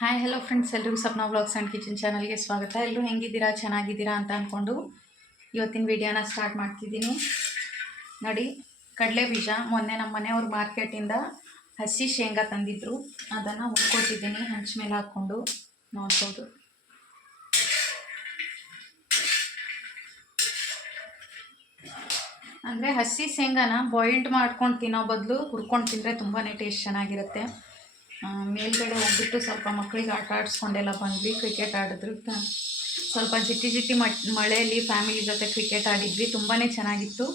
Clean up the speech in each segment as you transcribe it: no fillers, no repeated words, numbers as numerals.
Hi hello friends, ಎಲ್ರಿಗೂ Sapna vlogs and kitchen ಚಾನಲ್ಗೆ ಸ್ವಾಗತ. ಎಲ್ಲರೂ ಹೆಂಗಿದ್ದೀರಾ, ಚೆನ್ನಾಗಿದ್ದೀರಾ ಅಂತ ಅಂದ್ಕೊಂಡು ಇವತ್ತಿನ ವಿಡಿಯೋನ ಸ್ಟಾರ್ಟ್ ಮಾಡ್ತಿದ್ದೀನಿ. ನೋಡಿ, ಕಡಲೆ ಬೀಜ ಮೊನ್ನೆ ನಮ್ಮ ಮನೆಯವ್ರು ಮಾರ್ಕೆಟಿಂದ ಹಸಿ ಶೇಂಗಾ ತಂದಿದ್ರು. ಅದನ್ನು ಹುರ್ಕೊತಿದ್ದೀನಿ ಹಂಚ ಮೇಲೆ ಹಾಕ್ಕೊಂಡು ನೋಡ್ಬೋದು. ಅಂದರೆ ಹಸಿ ಶೇಂಗಾನ ಬಾಯ್ಲ್ಡ್ ಮಾಡ್ಕೊಂಡು ತಿನ್ನೋ ಬದಲು ಹುರ್ಕೊಂಡು ತಿಂದರೆ ತುಂಬಾ ಟೇಸ್ಟ್ ಚೆನ್ನಾಗಿರುತ್ತೆ. ಮೇಲ್ಗಡೆ ಹೋಗ್ಬಿಟ್ಟು ಸ್ವಲ್ಪ ಮಕ್ಕಳಿಗೆ ಆಟ ಆಡಿಸ್ಕೊಂಡೆಲ್ಲ ಬಂದ್ವಿ. ಕ್ರಿಕೆಟ್ ಆಡಿದ್ರು. ಸ್ವಲ್ಪ ಜಿಟ್ಟಿ ಜಿಟ್ಟಿ ಮಳೆಯಲ್ಲಿ ಫ್ಯಾಮಿಲಿ ಜೊತೆ ಕ್ರಿಕೆಟ್ ಆಡಿದ್ವಿ. ತುಂಬಾ ಚೆನ್ನಾಗಿತ್ತು.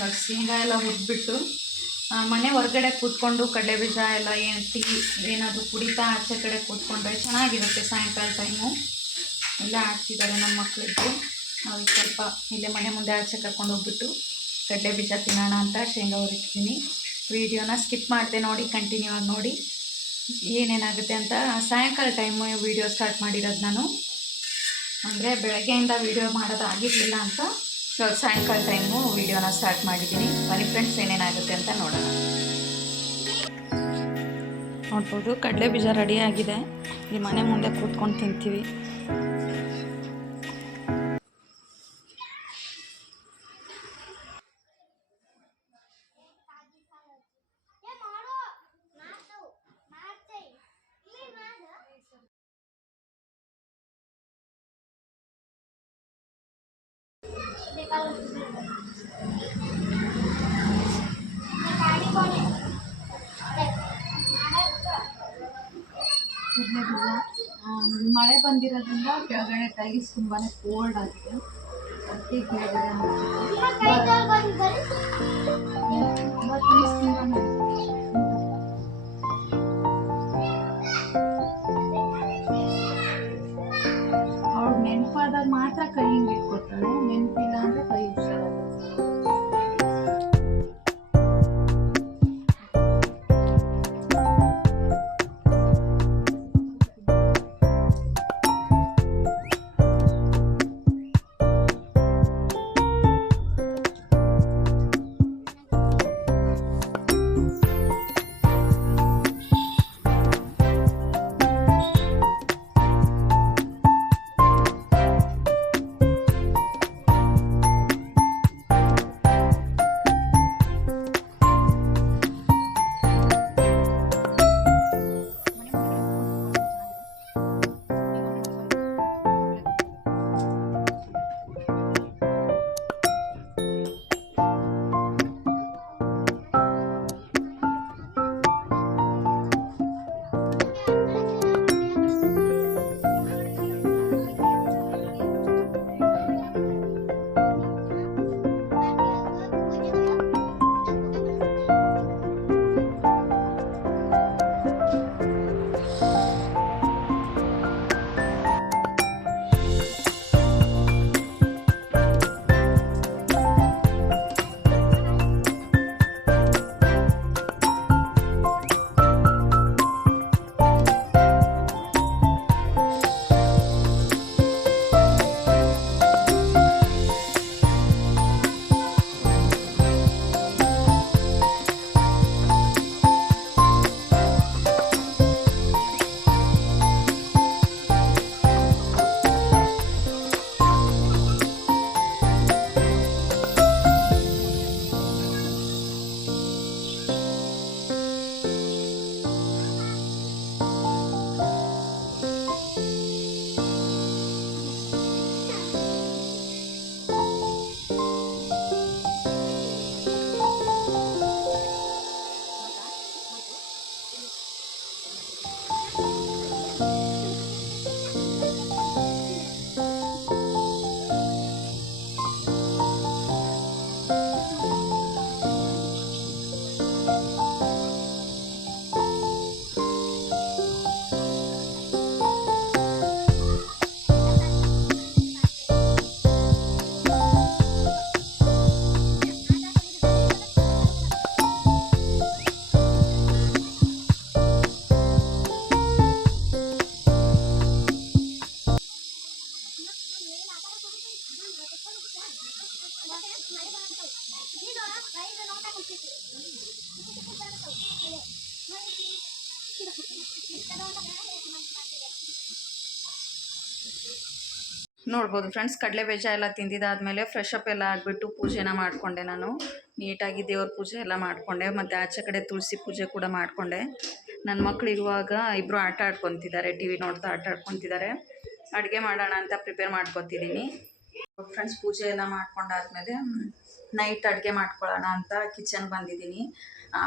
ಇವಾಗ ಶೇಂಗಾ ಎಲ್ಲ ಹುರಿದ್ಬಿಟ್ಟು ಮನೆ ಹೊರಗಡೆ ಕೂತ್ಕೊಂಡು ಕಡಲೆಬೀಜ ಎಲ್ಲ ಏನು ಟೀ ಏನಾದರೂ ಕುಡಿತಾ ಆಚೆ ಕಡೆ ಕೂತ್ಕೊಂಡ್ರೆ ಚೆನ್ನಾಗಿರುತ್ತೆ. ಸಾಯಂಕಾಲ ಟೈಮು ಎಲ್ಲ ಆಡ್ತಿದ್ದಾರೆ ನಮ್ಮ ಮಕ್ಕಳಿದ್ದು. ನಾವು ಸ್ವಲ್ಪ ಇಲ್ಲೇ ಮನೆ ಮುಂದೆ ಆಚೆ ಕರ್ಕೊಂಡು ಹೋಗ್ಬಿಟ್ಟು ಕಡಲೆಬೀಜ ತಿನ್ನೋಣ ಅಂತ ಶೇಂಗಾ ಹುರಿತಿದ್ದೀನಿ. ವೀಡಿಯೋನ ಸ್ಕಿಪ್ ಮಾಡಿದೆ ನೋಡಿ, ಕಂಟಿನ್ಯೂ ಆಗಿ ನೋಡಿ ಏನೇನಾಗುತ್ತೆ ಅಂತ. ಸಾಯಂಕಾಲ ಟೈಮು ವೀಡಿಯೋ ಸ್ಟಾರ್ಟ್ ಮಾಡಿರೋದು ನಾನು, ಅಂದರೆ ಬೆಳಗ್ಗೆಯಿಂದ ವೀಡಿಯೋ ಮಾಡೋದು ಆಗಿರಲಿಲ್ಲ ಅಂತ ಇವಾಗ ಸಾಯಂಕಾಲ ಟೈಮು ವೀಡಿಯೋನ ಸ್ಟಾರ್ಟ್ ಮಾಡಿದ್ದೀನಿ. ಬನ್ನಿ ಫ್ರೆಂಡ್ಸ್ ಏನೇನಾಗುತ್ತೆ ಅಂತ ನೋಡೋಣ. ನೋಡ್ಬೋದು ಕಡಲೆಬೀಜ ರೆಡಿಯಾಗಿದೆ. ಈ ಮನೆ ಮುಂದೆ ಕೂತ್ಕೊಂಡು ತಿಂತೀವಿ. ಮಳೆ ಬಂದಿರೋದ್ರಿಂದ ಕೆಳಗಡೆ ಟೈಲ್ಸ್ ತುಂಬಾ ಕೋಲ್ಡ್ ಆಗಿದೆ. ಅವ್ಳು ನೆನಪಾದಾಗ ಮಾತ್ರ ಕೈ ಹಿಂಗೆ ಇಟ್ಕೊತಾಳೆ, ನೆನಪಿಲ್ಲ ಅಂದರೆ ಕೈ ಹುಷಾರಾಗುತ್ತೆ. ನೋಡ್ಬೋದು ಫ್ರೆಂಡ್ಸ್, ಕಡಲೆಬೀಜ ಎಲ್ಲ ತಿಂದಿದ್ದಾದಮೇಲೆ ಫ್ರೆಶ್ ಅಪ್ ಎಲ್ಲ ಆಗಿಬಿಟ್ಟು ಪೂಜೆನ ಮಾಡಿಕೊಂಡೆ. ನಾನು ನೀಟಾಗಿ ದೇವ್ರ ಪೂಜೆ ಎಲ್ಲ ಮಾಡಿಕೊಂಡೆ, ಮತ್ತು ಆಚೆ ಕಡೆ ತುಳಸಿ ಪೂಜೆ ಕೂಡ ಮಾಡಿಕೊಂಡೆ. ನನ್ನ ಮಕ್ಕಳು ಇರುವಾಗ ಇಬ್ಬರು ಆಟ ಆಡ್ಕೊತಿದ್ದಾರೆ, ಟಿ ವಿ ನೋಡ್ತಾ ಆಟ ಆಡ್ಕೊತಿದ್ದಾರೆ. ಅಡುಗೆ ಮಾಡೋಣ ಅಂತ ಪ್ರಿಪೇರ್ ಮಾಡ್ಕೊತಿದ್ದೀನಿ ಫ್ರೆಂಡ್ಸ್. ಪೂಜೆ ಎಲ್ಲ ಮಾಡ್ಕೊಂಡಾದ್ಮೇಲೆ ನೈಟ್ ಅಡುಗೆ ಮಾಡ್ಕೊಳ್ಳೋಣ ಅಂತ ಕಿಚನ್ ಬಂದಿದ್ದೀನಿ.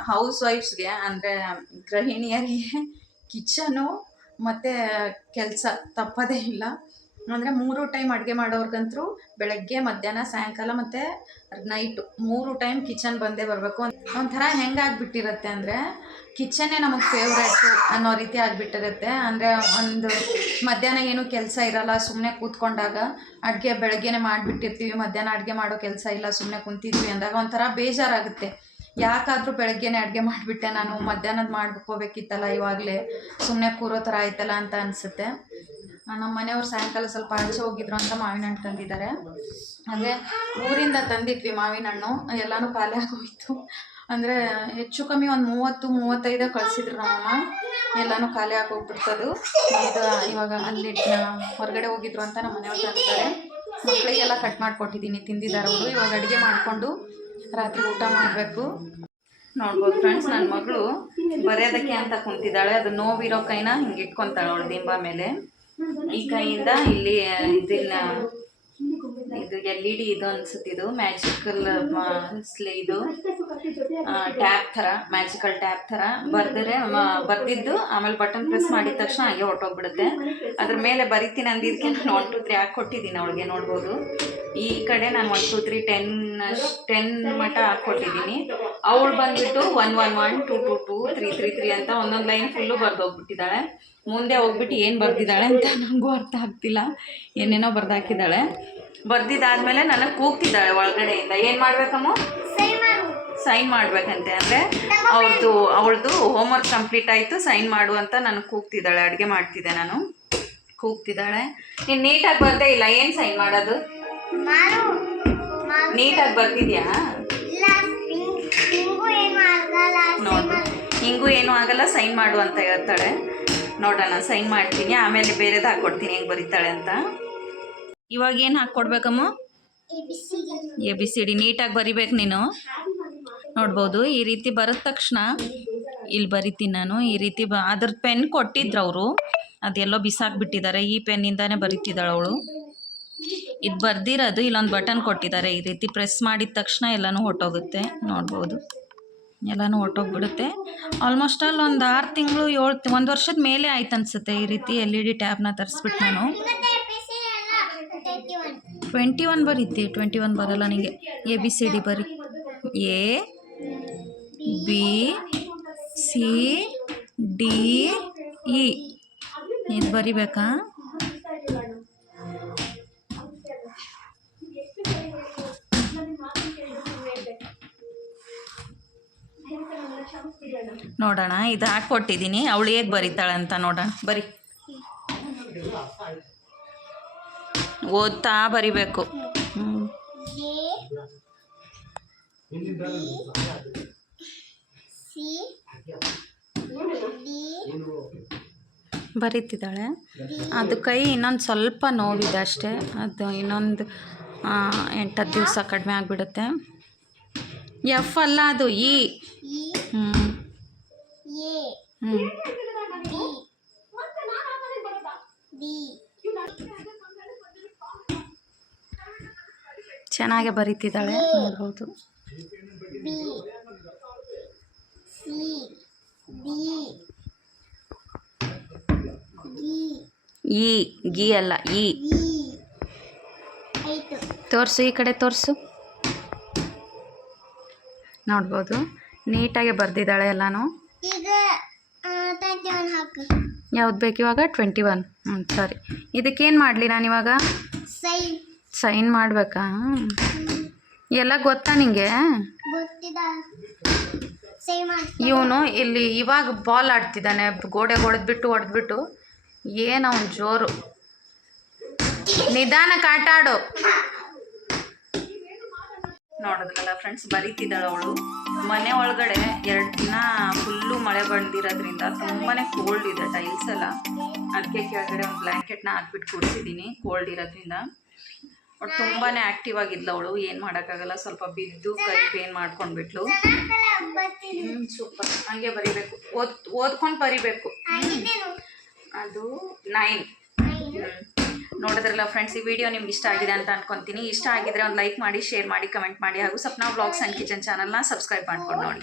ಹೌಸ್ ವೈಫ್ಸ್ಗೆ ಅಂದರೆ ಗೃಹಿಣಿಯರಿಗೆ ಕಿಚನು ಮತ್ತು ಕೆಲಸ ತಪ್ಪದೇ ಇಲ್ಲ. ಅಂದರೆ 3 ಟೈಮ್ ಅಡುಗೆ ಮಾಡೋರ್ಗಂತೂ ಬೆಳಗ್ಗೆ ಮಧ್ಯಾಹ್ನ ಸಾಯಂಕಾಲ ಮತ್ತು ನೈಟು 3 ಟೈಮ್ ಕಿಚನ್ ಬಂದೇ ಬರಬೇಕು. ಒಂಥರ ಹೆಂಗಾಗ್ಬಿಟ್ಟಿರುತ್ತೆ ಅಂದರೆ ಕಿಚನ್ನೇ ನಮಗೆ ಫೇವ್ರೇಟು ಅನ್ನೋ ರೀತಿ ಆಗಿಬಿಟ್ಟಿರುತ್ತೆ. ಅಂದರೆ ಒಂದು ಮಧ್ಯಾಹ್ನ ಏನೂ ಕೆಲಸ ಇರೋಲ್ಲ, ಸುಮ್ಮನೆ ಕೂತ್ಕೊಂಡಾಗ ಅಡುಗೆ ಬೆಳಗ್ಗೆನೇ ಮಾಡಿಬಿಟ್ಟಿರ್ತೀವಿ, ಮಧ್ಯಾಹ್ನ ಅಡುಗೆ ಮಾಡೋ ಕೆಲಸ ಇಲ್ಲ, ಸುಮ್ಮನೆ ಕುಂತಿದ್ವಿ ಅಂದಾಗ ಒಂಥರ ಬೇಜಾರಾಗುತ್ತೆ. ಯಾಕಾದರೂ ಬೆಳಗ್ಗೆನೇ ಅಡುಗೆ ಮಾಡಿಬಿಟ್ಟೆ, ನಾನು ಮಧ್ಯಾಹ್ನದ ಮಾಡ್ಕೋಬೇಕಿತ್ತಲ್ಲ, ಇವಾಗಲೇ ಸುಮ್ಮನೆ ಕೂರೋ ಥರ ಆಯ್ತಲ್ಲ ಅಂತ ಅನಿಸುತ್ತೆ. ನಮ್ಮ ಮನೆಯವ್ರು ಸಾಯಂಕಾಲ ಸ್ವಲ್ಪ ಆಚೆ ಹೋಗಿದ್ರು ಅಂತ ಮಾವಿನ ಹಣ್ಣು ತಂದಿದ್ದಾರೆ. ಅಂದರೆ ಊರಿಂದ ತಂದಿದ್ವಿ ಮಾವಿನ ಹಣ್ಣು, ಎಲ್ಲನೂ ಖಾಲಿ ಆಗೋಯಿತು. ಅಂದರೆ ಹೆಚ್ಚು ಕಮ್ಮಿ ಒಂದು 30-35 ಕಳಿಸಿದ್ರು ನಮ್ಮಮ್ಮ, ಎಲ್ಲನೂ ಖಾಲಿ ಆಗೋಗ್ಬಿಡ್ತದು. ಇದು ಇವಾಗ ಅಲ್ಲಿ ಹೊರಗಡೆ ಹೋಗಿದ್ರು ಅಂತ ನಮ್ಮ ಮನೆಯವ್ರು ತಂದಿದ್ದಾರೆ. ಮಕ್ಕಳಿಗೆಲ್ಲ ಕಟ್ ಮಾಡಿಕೊಟ್ಟಿದ್ದೀನಿ, ತಿಂದಿದ್ದಾರೆ ಅವರು. ಇವಾಗ ಅಡುಗೆ ಮಾಡಿಕೊಂಡು ರಾತ್ರಿ ಊಟ ಮಾಡಬೇಕು. ನೋಡ್ಬೋದು ಫ್ರೆಂಡ್ಸ್, ನನ್ನ ಮಗಳು ಬರೆಯೋದಕ್ಕೆ ಅಂತ ಕುಂತಿದ್ದಾಳೆ. ಅದು ನೋವಿರೋ ಕೈನ ಹಿಂಗೆ ಇಟ್ಕೊತಾಳೆ ಅವಳು ದಿಂಬ ಮೇಲೆ. ಈ ಕೈಯಿಂದ ಇಲ್ಲಿ ಇದನ್ನ ಇದು LED ಇದು ಅನ್ಸುತ್ತೆ, ಇದು ಮ್ಯಾಜಿಕಲ್ ಇದು ಟ್ಯಾಪ್ ಥರ, ಮ್ಯಾಜಿಕಲ್ ಟ್ಯಾಪ್ ಥರ ಬರ್ದಿದ್ದು ಆಮೇಲೆ ಬಟನ್ ಪ್ರೆಸ್ ಮಾಡಿದ ತಕ್ಷಣ ಹಾಗೆ ಹೊರಟೋಗ್ಬಿಡುತ್ತೆ. ಅದ್ರ ಮೇಲೆ ಬರಿತೀನಿ ಅಂದಿದ್ದಕ್ಕೆ ನಾನು 1 2 3 ಹಾಕಿ ಕೊಟ್ಟಿದ್ದೀನಿ ಅವಳಿಗೆ. ನೋಡ್ಬೋದು ಈ ಕಡೆ ನಾನು 1 2 3 10 ಮಟ್ಟ ಹಾಕ್ಕೊಟ್ಟಿದ್ದೀನಿ. ಅವಳು ಬಂದುಬಿಟ್ಟು 1 1 1 2 2 2 3 3 3 ಅಂತ ಒಂದೊಂದು ಲೈನ್ ಫುಲ್ಲು ಬರ್ದೋಗ್ಬಿಟ್ಟಿದ್ದಾಳೆ. ಮುಂದೆ ಹೋಗ್ಬಿಟ್ಟು ಏನು ಬರ್ದಿದ್ದಾಳೆ ಅಂತ ನನಗೂ ಅರ್ಥ ಆಗ್ತಿಲ್ಲ, ಏನೇನೋ ಬರ್ದಾಕಿದ್ದಾಳೆ. ಬರ್ದಿದ್ದಾದ್ಮೇಲೆ ನನಗೆ ಕೂಗ್ತಿದ್ದಾಳೆ ಒಳಗಡೆಯಿಂದ, ಏನು ಮಾಡಬೇಕಮ್ಮ, ಸೈನ್ ಮಾಡಬೇಕಂತೆ. ಅಂದರೆ ಅವಳದು ಹೋಮ್ವರ್ಕ್ ಕಂಪ್ಲೀಟ್ ಆಯಿತು, ಸೈನ್ ಮಾಡು ಅಂತ ನನಗೆ ಕೂಗ್ತಿದ್ದಾಳೆ. ಅಡುಗೆ ಮಾಡ್ತಿದ್ದೆ ನಾನು, ಕೂಗ್ತಿದ್ದಾಳೆ. ನೀನು ನೀಟಾಗಿ ಬರ್ದೇ ಇಲ್ಲ, ಏನು ಸೈನ್ ಮಾಡೋದು, ನೀಟಾಗಿ ಬರ್ತಿದ್ಯಾ? ನೋಡು, ಹಿಂಗೂ ಏನೂ ಆಗಲ್ಲ, ಸೈನ್ ಮಾಡು ಅಂತ ಹೇಳ್ತಾಳೆ. ನೋಡೋಣ, ಸೈನ್ ಮಾಡ್ತೀನಿ, ಆಮೇಲೆ ಬೇರೆದು ಹಾಕ್ಕೊಡ್ತೀನಿ ಹೆಂಗೆ ಬರೀತಾಳೆ ಅಂತ. ಇವಾಗ ಏನು ಹಾಕ್ಕೊಡ್ಬೇಕಮ್ಮ? ABCD ನೀಟಾಗಿ ಬರಿಬೇಕು ನೀನು. ನೋಡ್ಬೋದು ಈ ರೀತಿ ಬರೆದ ತಕ್ಷಣ ಇಲ್ಲಿ ಬರಿತೀನಿ ನಾನು. ಈ ರೀತಿ ಅದ್ರದ್ದು ಪೆನ್ ಕೊಟ್ಟಿದ್ರು ಅವರು, ಅದೆಲ್ಲೋ ಬಿಸಾಕ್ಬಿಟ್ಟಿದ್ದಾರೆ. ಈ ಪೆನ್ನಿಂದಾನೇ ಬರೀತಿದ್ದಾಳೆ ಅವಳು. ಇದು ಬರ್ದಿರೋದು ಇಲ್ಲೊಂದು ಬಟನ್ ಕೊಟ್ಟಿದ್ದಾರೆ, ಈ ರೀತಿ ಪ್ರೆಸ್ ಮಾಡಿದ ತಕ್ಷಣ ಎಲ್ಲನೂ ಹೊಟ್ಟೋಗುತ್ತೆ. ನೋಡ್ಬೋದು ಎಲ್ಲನೂ ಹೊಟ್ಟೋಗ್ಬಿಡುತ್ತೆ. ಆಲ್ಮೋಸ್ಟ್ ಆಲ್ ಒಂದು 6 ತಿಂಗಳು 1 ವರ್ಷದ ಮೇಲೆ ಆಯ್ತು ಅನಿಸುತ್ತೆ ಈ ರೀತಿ LED ಟ್ಯಾಬ್ನ ತರಿಸ್ಬಿಟ್ಟು ನಾನು. 21 ಬರೀತಿ, 21 ಬರಲ್ಲ ನಿಮಗೆ. ABCD ಬರಿ, ABCD ಇದು ಬರಿಬೇಕಾ? ನೋಡೋಣ, ಇದು ಹಾಕ್ಕೊಟ್ಟಿದ್ದೀನಿ, ಅವಳು ಹೇಗೆ ಬರೀತಾಳೆ ಅಂತ ನೋಡೋಣ. ಬರಿ, ಓದ್ತಾ ಬರಿಬೇಕು. ಬರೀತಿದ್ದಾಳೆ. ಅದು ಕೈ ಇನ್ನೊಂದು ಸ್ವಲ್ಪ ನೋವಿದೆ ಅಷ್ಟೇ, ಅದು ಇನ್ನೊಂದು 8-10 ದಿವಸ ಕಡಿಮೆ ಆಗಿಬಿಡುತ್ತೆ. F ಅಲ್ಲ, ಅದು E. ಚೆನ್ನಾಗೆ ಬರೀತಿದ್ದಾಳೆ, ನೋಡ್ಬೋದು. ಗಿ ಅಲ್ಲ, E. ತೋರಿಸು, ಈ ಕಡೆ ತೋರಿಸು. ನೋಡ್ಬೋದು ನೀಟಾಗಿ ಬರೆದಿದ್ದಾಳೆ ಎಲ್ಲನೂ. ಯಾವ್ದು ಬೇಕು ಇವಾಗ? 21. ಸರಿ, ಇದಕ್ಕೇನು ಮಾಡಲಿ ನಾನಿವಾಗ? ಸೈನ್ ಮಾಡಬೇಕಾ? ಎಲ್ಲ ಗೊತ್ತಾ ನಿಂಗೆ? ಇವನು ಇಲ್ಲಿ ಇವಾಗ ಬಾಲ್ ಆಡ್ತಿದ್ದಾನೆ, ಗೋಡೆಗೆ ಹೊಡೆದ್ಬಿಟ್ಟು ಏನು ಅವನು ಜೋರು. ನಿಧಾನಕ್ಕೆ ಆಟ ಆಡು. ನೋಡಿದ್ರಲ್ಲ ಫ್ರೆಂಡ್ಸ್, ಬರೀತಿದ್ದಾಳೆ ಅವಳು. ಮನೆ ಒಳಗಡೆ 2 ದಿನ ಫುಲ್ಲು ಮಳೆ ಬಂದಿರೋದ್ರಿಂದ ತುಂಬಾ ಕೋಲ್ಡ್ ಇದೆ ಟೈಲ್ಸ್ ಎಲ್ಲ. ಅದಕ್ಕೆ ಕೆಳಗಡೆ ಒಂದು ಬ್ಲ್ಯಾಂಕೆಟ್ನ ಹಾಕ್ಬಿಟ್ಟು ಕೂರಿಸಿದ್ದೀನಿ, ಕೋಲ್ಡ್ ಇರೋದ್ರಿಂದ. ಬಟ್ ತುಂಬಾ ಆ್ಯಕ್ಟಿವ್ ಆಗಿದ್ಲು ಅವಳು, ಏನು ಮಾಡೋಕ್ಕಾಗಲ್ಲ, ಸ್ವಲ್ಪ ಬಿದ್ದು ಕೈ ಪೇನ್ ಮಾಡ್ಕೊಂಡ್ಬಿಟ್ಲು. ಸೂಪರ್, ಹಂಗೆ ಬರಿಬೇಕು, ಓದ್ಕೊಂಡು ಬರಿಬೇಕು. ಅದು 9. ನೋಡಿದ್ರಲ್ಲ ಫ್ರೆಂಡ್ಸ್, ಈ ವಿಡಿಯೋ ನಿಮ್ಗೆ ಇಷ್ಟ ಆಗಿದೆ ಅಂತ ಅನ್ಕೊತೀನಿ. ಇಷ್ಟ ಆಗಿದ್ರೆ ಒಂದು ಲೈಕ್ ಮಾಡಿ, ಶೇರ್ ಮಾಡಿ, ಕಮೆಂಟ್ ಮಾಡಿ, ಹಾಗೂ ಸಪ್ನಾ ವ್ಲಾಗ್ಸ್ ಆ್ಯಂಡ್ ಕಿಚನ್ ಚಾನಲ್ನ ಸಬ್ಸ್ಕ್ರೈಬ್ ಮಾಡ್ಕೊಂಡು ನೋಡಿ.